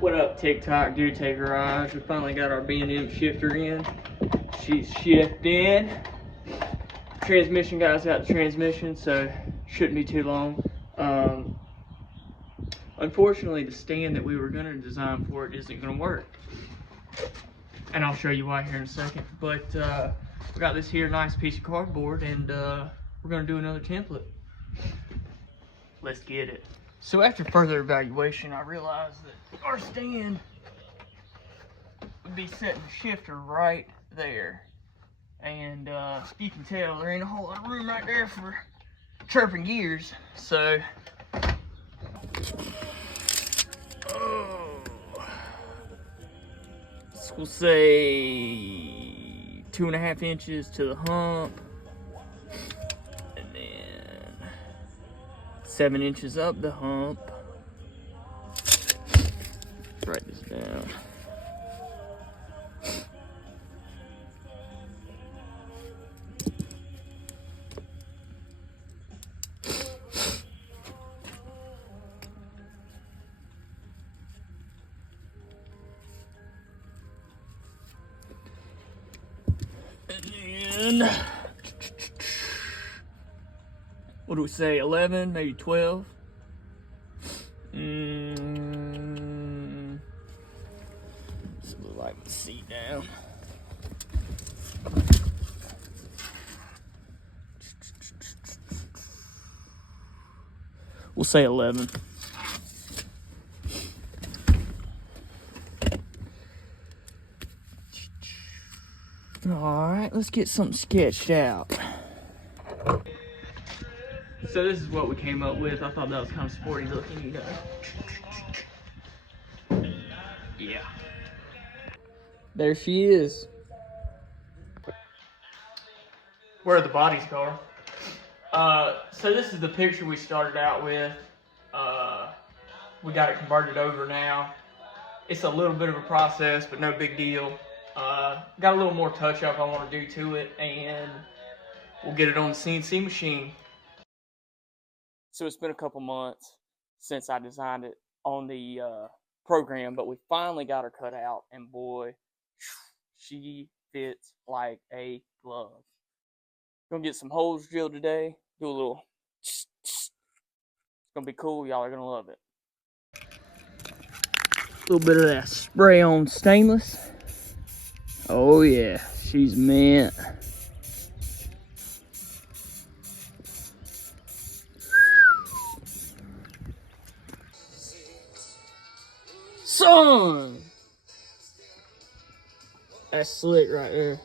What up, TikTok Deer Take Garage? We finally got our B&M shifter in. She's shifting. Transmission guy's got the transmission, so shouldn't be too long. Unfortunately, the stand that we were going to design for it isn't going to work. And I'll show you why here in a second. But we got this here nice piece of cardboard, and we're going to do another template. Let's get it. So after further evaluation, I realized that our stand would be setting the shifter right there. And you can tell there ain't a whole lot of room right there for chirping gears. So, so we'll say 2.5 inches to the hump. And then 7 inches up the hump. Let's write this down. And what do we say, 11, maybe 12? Let's like the seat down. We'll say 11. All right, let's get something sketched out. So this is what we came up with. I thought that was kind of sporty looking, you know. Yeah. There she is. Where the bodies go. So this is the picture we started out with. We got it converted over now. It's a little bit of a process, but no big deal. Got a little more touch up I want to do to it, and we'll get it on the CNC machine. So it's been a couple months since I designed it on the program, but we finally got her cut out, and boy, she fits like a glove. Gonna get some holes drilled today, do a little it's gonna be cool. Y'all are gonna love it. A little bit of that spray on stainless. Oh yeah, she's mint. Son! That's slick right there.